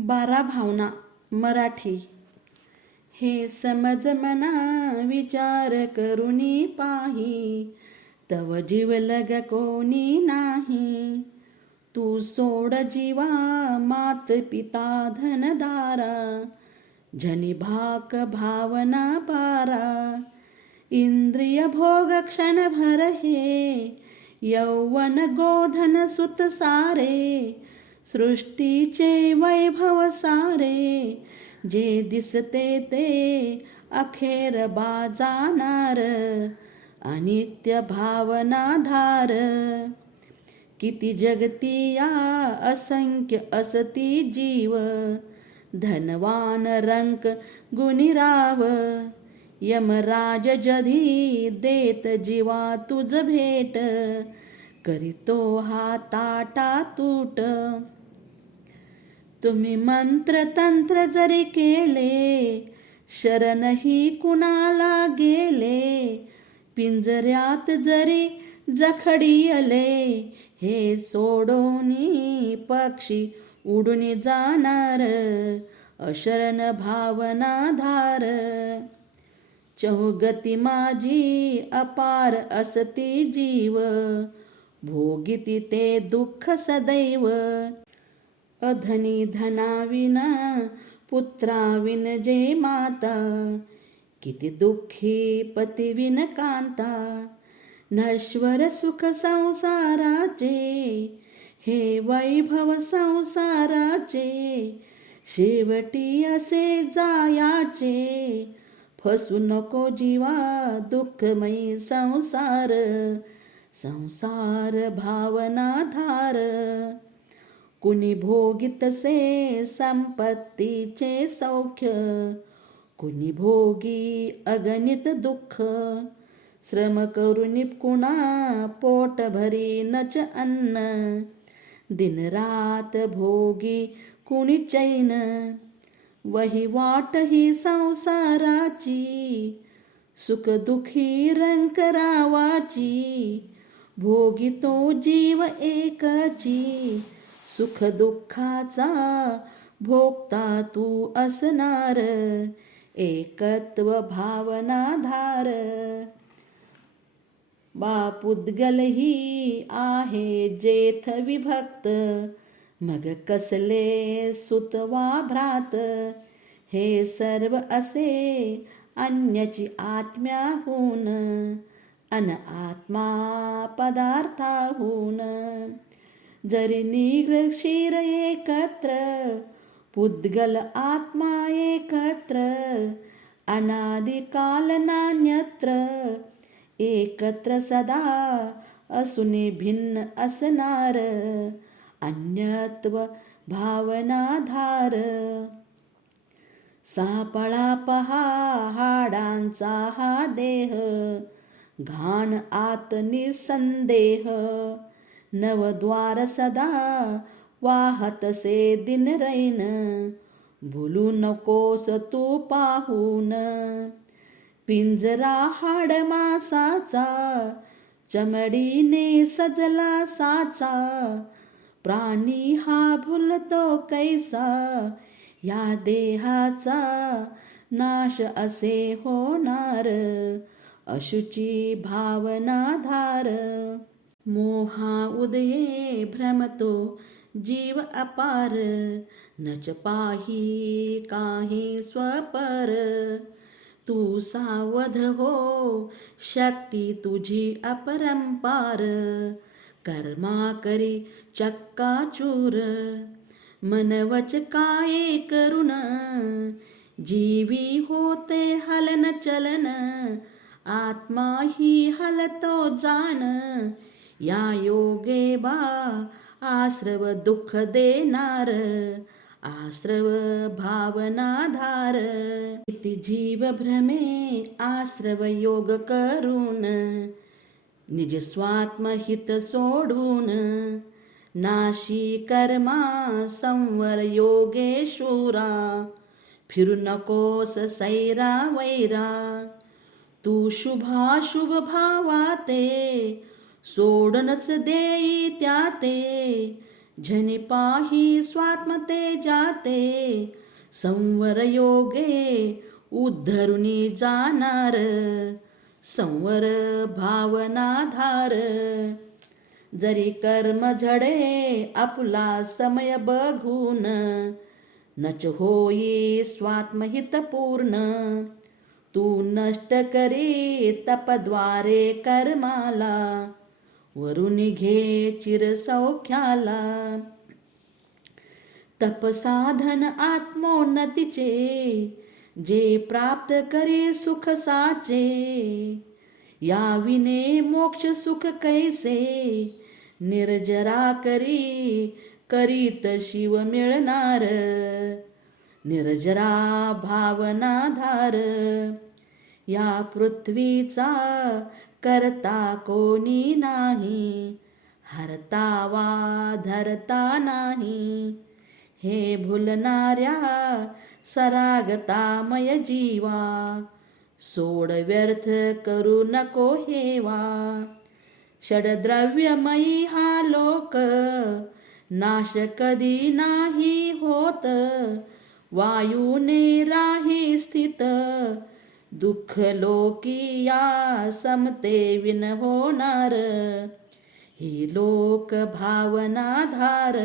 12 भावना मराठी. हे समज मना विचार करुनी पाही, तव जीव लग कोणी नाही. तू सोड जीवा मात पिता धनदारा, जनी भाक भावना पारा. इंद्रिय भोग क्षणभर हे, यौवन गोधन सुत सारे. सृष्टीचे वैभव सारे, जे दिसते ते अखेर बाजाणार. अनित्य भावना धार, किती जगतिया असंख्य असती जीव. धनवान रंक गुणीराव, यमराज जधी देत जीवा तुझ भेट. करीतो हा ताटा तूट, तुम्ही मंत्र तंत्र जरी केले, शरणही कुणाला गेले. पिंजऱ्यात जरी जखडियले, हे सोडोनी पक्षी उडून जाणार. अशरण भावना धार, चहुगती माझी अपार असती जीव. भोगिती ते दुःख सदैव, अधनी धनाविना पुत्राविन जे माता. किती दुःखी पतिविन कांता, नश्वर सुख संसाराचे. हे वैभव संसाराचे, शेवटी असे जायाचे. फसू नको जीवा दुःखमयी संसार. संसार भावना धार, कुणी भोगितसे संपत्तीचे सौख्य. कुणी भोगी अगणित दुःख, श्रम करून कुणा पोट भरी नच अन्न. दिनरात भोगी कुणी चैन, वहिवाट ही संसाराची. सुख दुखी रंक रावाची, भोगितो जीव एकची. सुख दुःखाचा भोगता तू असणार, एकत्व भावना धार. बापुद्गल ही आहे जेथ विभक्त, मग कसले सुत वा भ्रात. हे सर्व असे अन्याची आत्म्याहून, अन आत्मा पदार्थाहून. जरी निग्र क्षीर एकत्र, पुद्गल आत्मा एकत्र. अनादिकाल नान्यत्र, एकत्र सदा असुनी भिन्न असणार. अन्यत्व भावना धार, सापळा पहा हाडांचा हा देह. घाण आत निसंदेह, नवद्वार सदा वाहतसे दिन रैन. भुलू नकोस तू पाहून, पिंजरा हाड मासाचा. चमडीने सजला साचा, प्राणी हा भुलतो कैसा. या देहाचा नाश असे होणार, अशुची भावना धार. मोहा उदये भ्रमतो जीव अपार, नच पाही काही स्वपर. तू सावध हो शक्ती तुझी अपरंपार. कर्मा करी चक्काचूर, मनवच काय करुण. जीवी होते हलन चलन, आत्मा ही हलतो जान. या योगे बा आश्रव दुःख देणार, आश्रव भावना धार. किती जीव भ्रमे आश्रव योग करून, निज स्वात्महित सोडून. नाशी कर्मा संवर योगेशूरा, फिरू नकोस सैरा वैरा. तू शुभाशुभ भावाते, सोडनच देई त्याते. झनि पाही स्वात्मते जाते, संवर योगे उद्धरुनी जाणार, संवर भावनाधार. जरी कर्म झडे आपुला समय बघून, नच होई स्वात्महित पूर्ण. तू नष्ट करी तपद्वारे कर्माला, वरुणी घे चिरसौख्याला. तप साधन आत्मोन्नतीचे, जे प्राप्त करी सुख साचे. या विने मोक्ष सुख कैसे, निर्जरा करीत शिव मिळणार. निर्जरा भावनाधार. या पृथ्वीचा करता कोणी नाही, हरता वा धरता नाही. हे भुलणाऱ्या सरागतामय जीवा, सोड व्यर्थ करू नको हेवा. षडद्रव्यमयी हा लोक, नाश कधी नाही होत. वायूने राही स्थित, दुःख लोकी या समते विन होणार. ही लोक भावनाधार.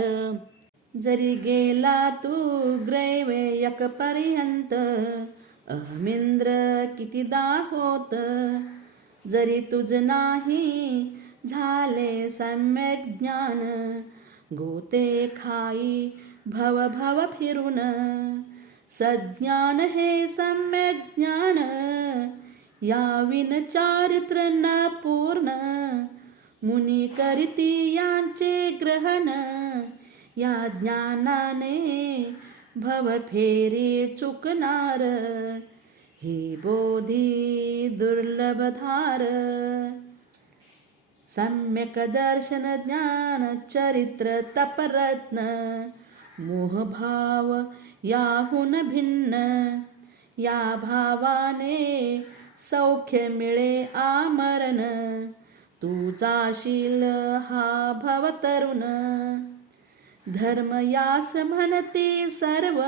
जरी गेला तू ग्रैवेयक पर्यंत, अहमिंद्र कितीदा होत. जरी तुझ नाही झाले सम्यक ज्ञान, गोते खाई भव भव फिरून. सज्ञान हे सम्यक ज्ञान, या विन चारित्र न पूर्ण. मुनी करीती यांचे ग्रहण, या ज्ञानाने भव फेरी चुकणार. ही बोधी दुर्लभ धार. सम्यक दर्शन ज्ञान चरित्र तपरत्न, मोहभाव याहून भिन्न. या भावाने सौख्य मिळे आमरण, तू जाशील हा भव तरुण. धर्म यास म्हणते सर्व,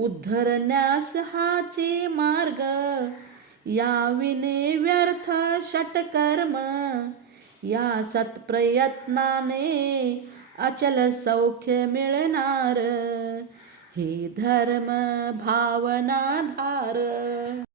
उद्धरण्यास हाची मार्ग. या विने व्यर्थ षटकर्म, या सत्प्रयत्नाने अचल सौख्य मिळणार. ही धर्म भावनाधार.